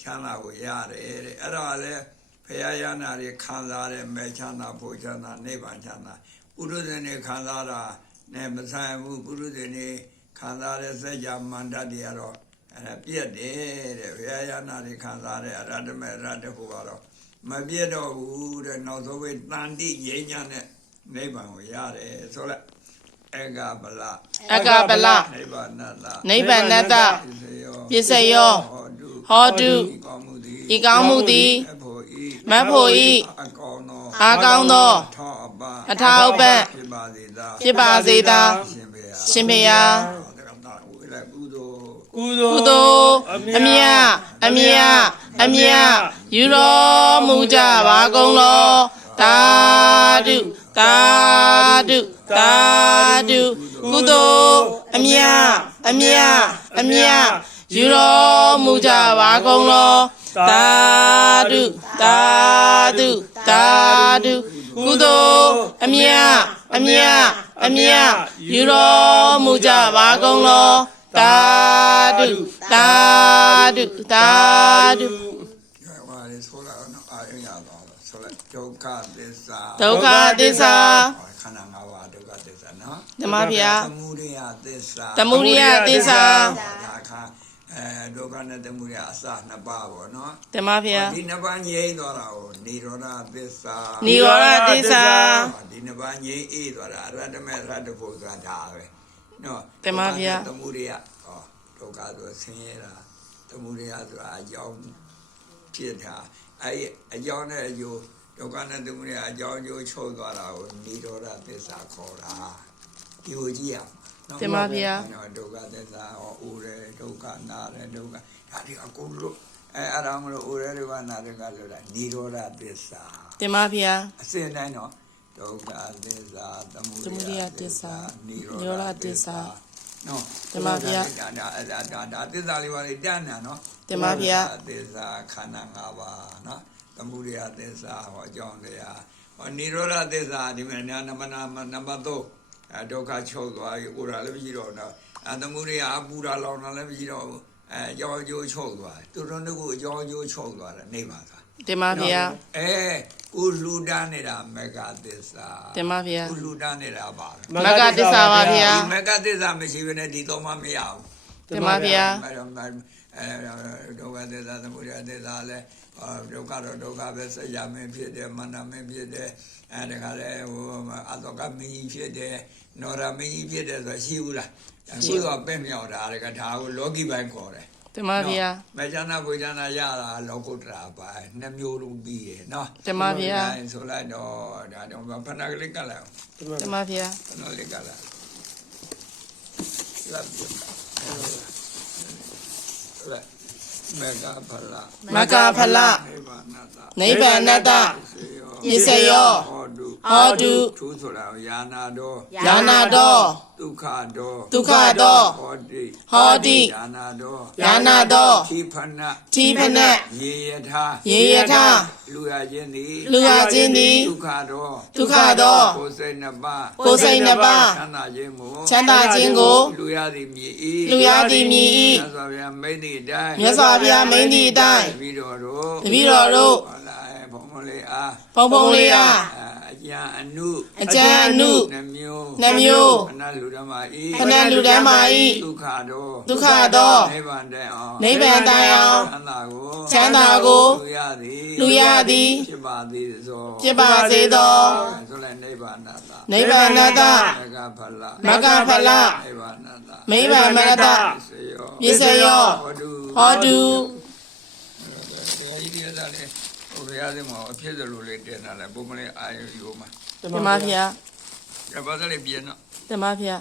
ချမ်းသာကိုရတယ်တဲ့အဲ့ဒါလည်းဖရာရနာတွေခံစားတဲ့မဲချမ်းသာဖို့ချမ်းသာနိဗ္ဗာန်ချမ်းသာပုရုဇဉ်တွေခံစားတာနဲ့မဆိုင်ဘူးပုရုဇဉ်တွေခံစားတဲ့စัจ जा မန္တတွေကတော့ပြည့်တယ်တဲ့ဖရာရနာတွေခံစားတဲ့အရဟတမေရတ္တဖို့ကတော့မပြည့်တော့ဘူးတဲ့နောက်ဆုံးပဲတန်တိငြိမ်းချမ်းတဲ့နိဗ္ဗာန်ကိုရတယ်ဆိုလိုက်အကပလနိဗ္ဗာန်တပစ္စယောဟောတုဤကောင်းမှုသည်မဖို့ဤအာကောင်းသောအထာဥပ္ပဖြစ်ပါစေသာရှင်ဖေယကုသိုလ်အမြတ်ယူတော်မူကြပါကုန်လောသာဓုကုသိုလ်အမြတ်ယူတော်မူကြပါကုန်လောသာဓုကုသိုလ်အမြတ်ယူတော်မူကြပါကုန်လောသာဓုဟာလေဆိုလာတော့အာရရတော့ဆိုလိုက်ဒုက္ခသစ္စာခန္ဓာ၅ပါးဒုက္ခသစ္စာနော်ဓမ္မဗျာသမုဒိယသစ္စာဒါခါဒုက္ခနဲ့သမုဒိယအစနှစ်ပါးပေါ့နော်ဓမ္မဗျာဒီနှစ်ပါးငြိမ်းသွားတာကိုនិရောဓသစ္စာဒီနှစ်ပါးငြိမ်းအေးသွားတာအရဟတမေရတ္တဖို့ဆိုတာပဲနော်ဓမ္မဗျာသမုဒိယဒုက္ခဆိုဆင်းရဲတာသမုဒိယဆိုတာအကြောင်းဖြစ်တာအဲ့အကြောင်းနဲ့အကျိုးဒုက္ခနဲ့သမုဒိယအကြောင်းအကျိုးချုပ်သွားတာကိုនិရောဓသစ္စာခေါ်တာဒီကိုကြည့်ရအောင်ဓမ္မဗျာဒုက္ခသစ္စာဟောဥရဲဒုက္ခနာရဲဒုက္ခဒါဒီအကုန်လို့အဲ့ဒါမလို့ဥရဲဒုက္ခနာရဲကလို့တာនិရောဓသစ္စာဓမ္မဗျာအစဉ်တိုင်းတော့ဒုက္ခသစ္စာသမုဒိယသစ္စာនិရောဓသစ္စာနော်ဓမ္မဗျာဒါသစ္စာလေးပါးလေးတန်းနေတာနော်ဓမ္မဗျာသစ္စာခန္ဓာ၅ပါးနော်သမုဒိယသစ္စာဟောအကြောင်းတရားဟောនិရောဓသစ္စာဒီမှာနံပါတ်3ဒုက္ခချုပ်သွားပြီဥရာလည်းမရှိတော့တော့သမုဒိယအပူရာလောင်တာလည်းမရှိတော့ဘူးအကြောင်းအကျိုးချုပ်သွားတယ်သူတို့တို့ကအကြောင်းအကျိုးချုပ်သွားတယ်နိဗ္ဗာန်သာဓမ္မဗျာကိုလူတန်းနေတာမဂ္ဂသစ္စာဓမ္မဗျာကိုလူတန်းနေတာပါမဂ္ဂသစ္စာပါဗျာမဂ္ဂသစ္စာမရှိဘဲနဲ့ဒီတော့မှမရဘူးဓမ္မဗျာဒုက္ခသစ္စာသမုဒယသစ္စာလည်းဒုက္ခတော့ဒုက္ခပဲဆက်ရမင်းဖြစ်တယ်မန္တမင်းဖြစ်တယ်ဒါကလည်းဟိုအတောကမင်းဖြစ်တယ်နောရမင်းဖြစ်တယ်ဆိုရှိဘူးလားရှိတော့ပဲ့မြောက်တာဒါကဒါကိုလောကီပိုင်းခေါ်တယ်ဓမ္မဗျာမဇ္ဇနာဘုရားနာရတာလောကုတ္တရာပိုင်းနှမျိုးလုံးပြီးရနော်ဓမ္မဗျာဆိုလိုက်တော့ဒါတော့ဖဏကလေးကလည်းဓမ္မဗျာဖဏလေးကလည်းလပ်ပြလာမဂ္ဂဖလနိဗ္ဗာန်တပစ္စယောဟောတုသူဆိုတာယာနာတောဒုက္ခတောဟောတိယာနာတောထိဖနယေယထာလူရခြင်းသည်ဒုက္ခတောကိုယ်စိတ်နှစ်ပါးချမ်းသာခြင်းကိုလူရသည်မြည်၏မြတ်စွာဘုရားမိန့်သည့်အတိုင်းတပည့်တော်တို့ဘုံလေးအားအကျံအနုနှမျိုးခဏလူဓမ္မာဤဒုက္ခတောနိဗ္ဗာန်တိုင်အောင်ချမ်းသာကိုလူရသည်ဖြစ်ပါစေသောဆိုလိုက်နိဗ္ဗာန်တမဂ္ဂဖလနိဗ္ဗာန်ပစ္စယောဟောတုဘုရားသခင်မှာအဖြစ်စလို့လေးတင်လာတယ်ဘုမလေးအာယုမှာဓမ္မဗျာဘာသာလေးပြန်တော့ဓမ္မဗျာ